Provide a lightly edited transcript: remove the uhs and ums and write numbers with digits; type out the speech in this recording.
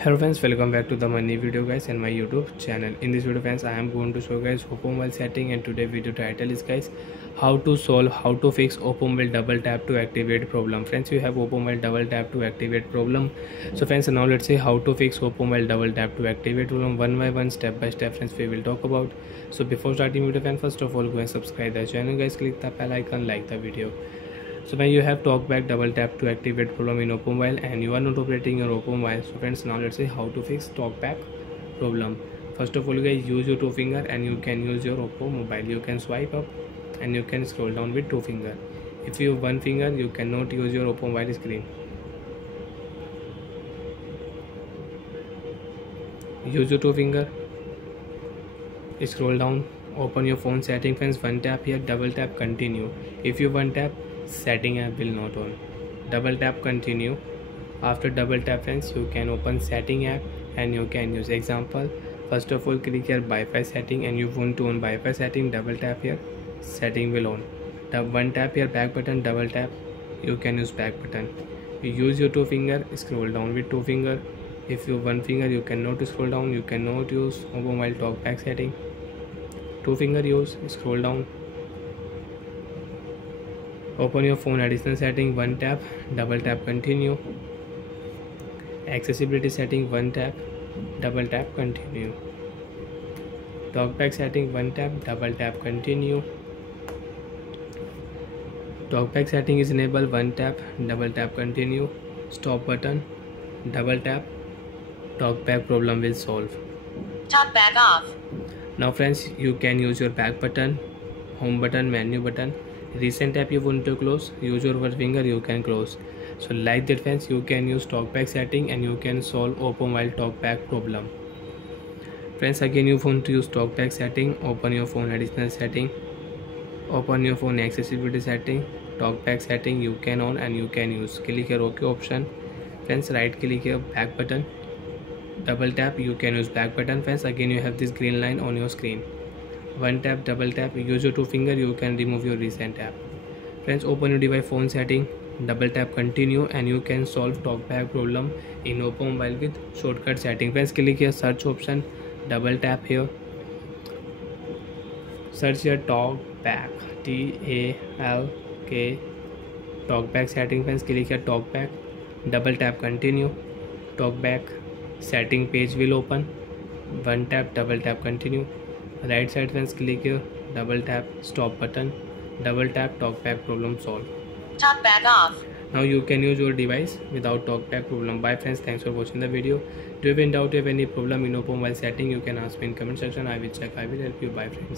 Hello friends, welcome back to the money video guys and my YouTube channel. In this video friends, I am going to show guys oppo mobile setting, and today video title is guys how to fix oppo mobile double tap to activate problem. Friends, you have oppo mobile double tap to activate problem. So friends, now let's see how to fix oppo mobile double tap to activate problem one by one, step by step friends, we will talk about. So before starting video friends, first of all go and subscribe the channel guys, click the bell icon, like the video. So when you have Talkback double tap to activate problem in oppo mobile and you are not operating your oppo mobile, so friends, now let's see how to fix Talkback problem. First of all guys, use your two finger and you can use your oppo mobile. You can swipe up and you can scroll down with two finger. If you have one finger, you cannot use your oppo mobile screen. Use your two finger, scroll down, open your phone setting friends, one tap here, double tap, continue. If you one tap, setting app will not on, double tap, continue. After double tap friends, you can open setting app and you can use example. First of all, click here Wi-Fi setting and you want to on Wi-Fi setting, double tap here, setting will on. One tap here back button, double tap, you can use back button. You use your two finger, scroll down with two finger. If you one finger, you cannot scroll down, you cannot use mobile talkback setting. Two finger use, scroll down. Open your phone additional setting, one tap, double tap, continue. Accessibility setting, one tap, double tap, continue. Talkback setting, one tap, double tap, continue. Talkback setting is enabled, one tap, double tap, continue. Stop button, double tap, talkback problem will solve. Talkback off. Now friends, you can use your back button, home button, menu button. Recent app you want to close, use your one finger, you can close. So like that friends, you can use talkback setting and you can solve oppo mobile talkback problem. Friends, again you want to use talkback setting, open your phone additional setting, open your phone accessibility setting, talkback setting you can on and you can use. Click here OK option. Friends, right click here back button, double tap, you can use back button. Friends, again you have this green line on your screen. One tap, double tap, use your two finger, you can remove your recent app. Friends, open your device phone setting, double tap, continue, and you can solve talkback problem in oppo mobile with shortcut setting. Friends, click here search option, double tap here, search here talkback, TALK, talkback setting. Friends, click here talkback, double tap, continue. Talkback setting page will open, one tap, double tap, continue. Right side friends, click here double tap, stop button, double tap, talkback problem solved. Talkback off. Now you can use your device without talkback problem. Bye friends, thanks for watching the video. Do you have any doubt, you have any problem in oppo mobile setting, you can ask me in comment section. I will check, I will help you. Bye friends.